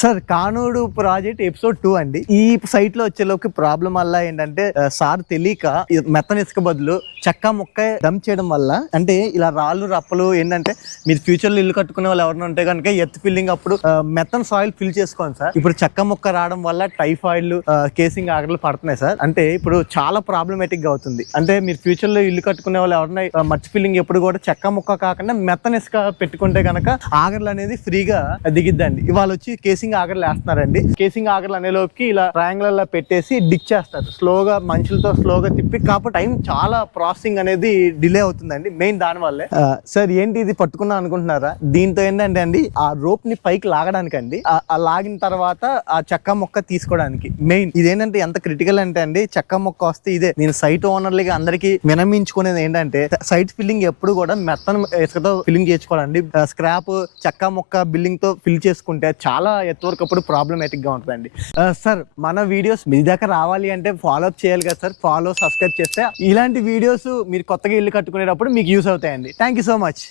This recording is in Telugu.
సార్ కానూడు ప్రాజెక్ట్ ఎపిసోడ్ 2 అండి. ఈ సైట్ లో వచ్చేలోకి ప్రాబ్లం వల్ల ఏంటంటే సార్ తెలియక మెత్తన ఇసుక బదులు చెక్క ముక్క డంప్ చేయడం వల్ల అంటే ఇలా రాళ్ళు రప్పలు ఏంటంటే మీరు ఫ్యూచర్ లో ఇల్లు కట్టుకునే వాళ్ళు ఎవరైనా ఉంటే కనుక ఎర్త్ ఫిల్లింగ్ అప్పుడు మెత్తన సాయిల్ ఫిల్ చేసుకోండి సార్. ఇప్పుడు చెక్క ముక్క రావడం వల్ల టైఫాయిడ్ కేసింగ్ ఆగర్లు పడుతున్నాయి సార్. అంటే ఇప్పుడు చాలా ప్రాబ్లమేటిక్ గా అవుతుంది. అంటే మీరు ఫ్యూచర్ లో ఇల్లు కట్టుకునే వాళ్ళు ఎవరైనా మట్టి ఫిల్లింగ్ ఎప్పుడు కూడా చెక్క ముక్క కాకుండా మెత్తన ఇసుక పెట్టుకుంటే కనుక ఆగర్లు అనేది ఫ్రీగా దిగిద్దండి. ఇవాళ వచ్చి కేసింగ్ ఆగర్లు వేస్తున్నారండి. కేసింగ్ ఆగర్లు అనేలోకి ఇలా ట్రయాంగిల్ లా పెట్టేసి డిక్ చేస్తారు. స్లోగా మనుషులతో స్లోగా తిప్పి కాబట్టి టైం చాలా ప్రాసెసింగ్ అనేది డిలే అవుతుందండి. మెయిన్ దాని వల్లే. సార్ ఏంటి ఇది పట్టుకున్నా అనుకుంటున్నారా? దీంతో ఏంటంటే అండి ఆ రోప్ ని పైకి లాగడానికి అండి, ఆ లాగిన తర్వాత ఆ చెక్క మొక్క తీసుకోవడానికి మెయిన్ ఇదేంటంటే ఎంత క్రిటికల్ అంటే అండి, చెక్క మొక్క వస్తే ఇదే నేను సైట్ ఓనర్లుగా అందరికి వినమించుకునేది ఏంటంటే సైట్ ఫిల్లింగ్ ఎప్పుడు కూడా మెత్తన ఇసుకతో ఫిల్లింగ్ చేసుకోవాలండి. స్క్రాప్ చెక్క మొక్క బిల్డింగ్ తో ఫిల్ చేసుకుంటే చాలా ఎంతవరకు అప్పుడు ప్రాబ్లమేటిక్ గా ఉంటుందండి. సార్ మన వీడియోస్ మీ దాకా రావాలి అంటే ఫాలో అప్ చేయాలి కదా సార్. ఫాలో సబ్స్క్రైబ్ చేస్తే ఇలాంటి వీడియోస్ మీరు కొత్తగా ఇల్లు కట్టుకునేటప్పుడు మీకు యూస్ అవుతాయండి. Thank you so much.